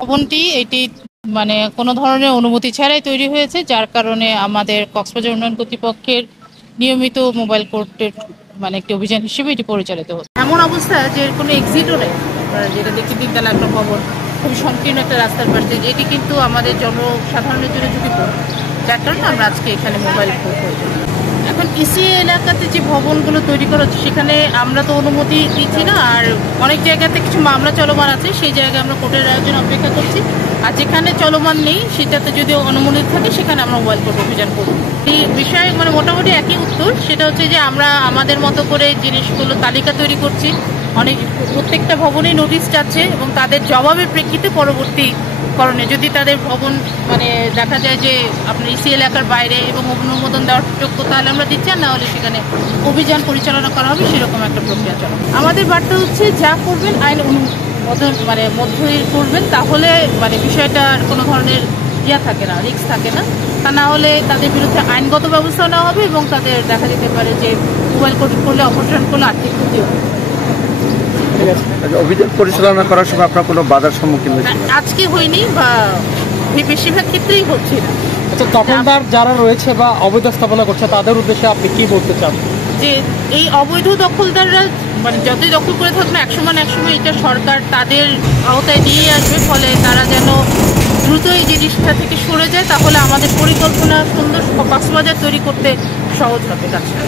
ভবনটি এটি মানে কোনো ধরনের অনুমতি ছাড়াই তৈরি হয়েছে, যার কারণে আমাদের কক্সবাজার উন্নয়ন কর্তৃপক্ষের নিয়মিত মোবাইল কোর্টের মানে একটি অভিযান হিসেবে এটি পরিচালিত হচ্ছে। এমন অবস্থা যে কোনো এক্সিটও নেই, যেটা দেখি বিদ্যালয় একটা ভবন খুব সংকীর্ণ একটা রাস্তার পাশে, যেটি কিন্তু আমাদের জনসাধারণের জন্য ঝুঁকিপূর্ণ, যার কারণে আমরা আজকে এখানে মোবাইল কোর্ট করছি। এখন ইসিএ এলাকাতে যে ভবনগুলো তৈরি করা হচ্ছে সেখানে আমরা তো অনুমতি দিচ্ছি না, আর অনেক জায়গাতে কিছু মামলা চলমান আছে, সেই জায়গায় আমরা কোর্টের আয়োজন অপেক্ষা করছি। আর যেখানে চলমান নেই সেটাতে যদি অনুমোদিত থাকে সেখানে আমরা মোবাইল কোর্ট অভিযান করব। এই বিষয়ে মানে মোটামুটি একই উত্তর, সেটা হচ্ছে যে আমরা আমাদের মতো করে জিনিসগুলো তালিকা তৈরি করছি, অনেক প্রত্যেকটা ভবনেই নোটিশ যাচ্ছে এবং তাদের জবাবের প্রেক্ষিতে পরবর্তী করণে যদি তাদের ভবন মানে দেখা যায় যে আপনার ইসি এলাকার বাইরে এবং অনুমোদন দেওয়ার যোগ্য, তাহলে আমরা দিচ্ছি, আর না হলে সেখানে অভিযান পরিচালনা করা হবে, সেরকম একটা প্রক্রিয়া চলে। আমাদের বার্তা হচ্ছে যা করবেন আইন মানে মধ্যেই করবেন, তাহলে মানে বিষয়টার কোনো ধরনের থাকে না, রিস্ক থাকে না। তা না হলে তাদের বিরুদ্ধে আইনগত ব্যবস্থা নেওয়া হবে এবং তাদের দেখা যেতে পারে যে মোবাইল কোর্ট করলে অপসারণ করলে আর্থিক ক্ষতি হবে। অভিযান পরিচালনা করার সময় আপনার কোনো বাধার সম্মুখীন হয়েছে? আজকে হয়নি, বা বেশিরভাগ ক্ষেত্রেই হচ্ছে না। আচ্ছা, দখলদার যারা রয়েছে বা অবৈধ স্থাপনা করছে তাদের উদ্দেশ্যে আপনি কি বলতে চান? যে এই অবৈধ দখলদাররা মানে যতই দখল করে থাকুক না, একসময় এটা সরকার তাদের আওতায় নিয়ে আসবে, ফলে তারা যেন দ্রুত এই জিনিসটা থেকে সরে যায়, তাহলে আমাদের পরিকল্পনা সুন্দর কক্সবাজার তৈরি করতে সহজ হবে কাজটা।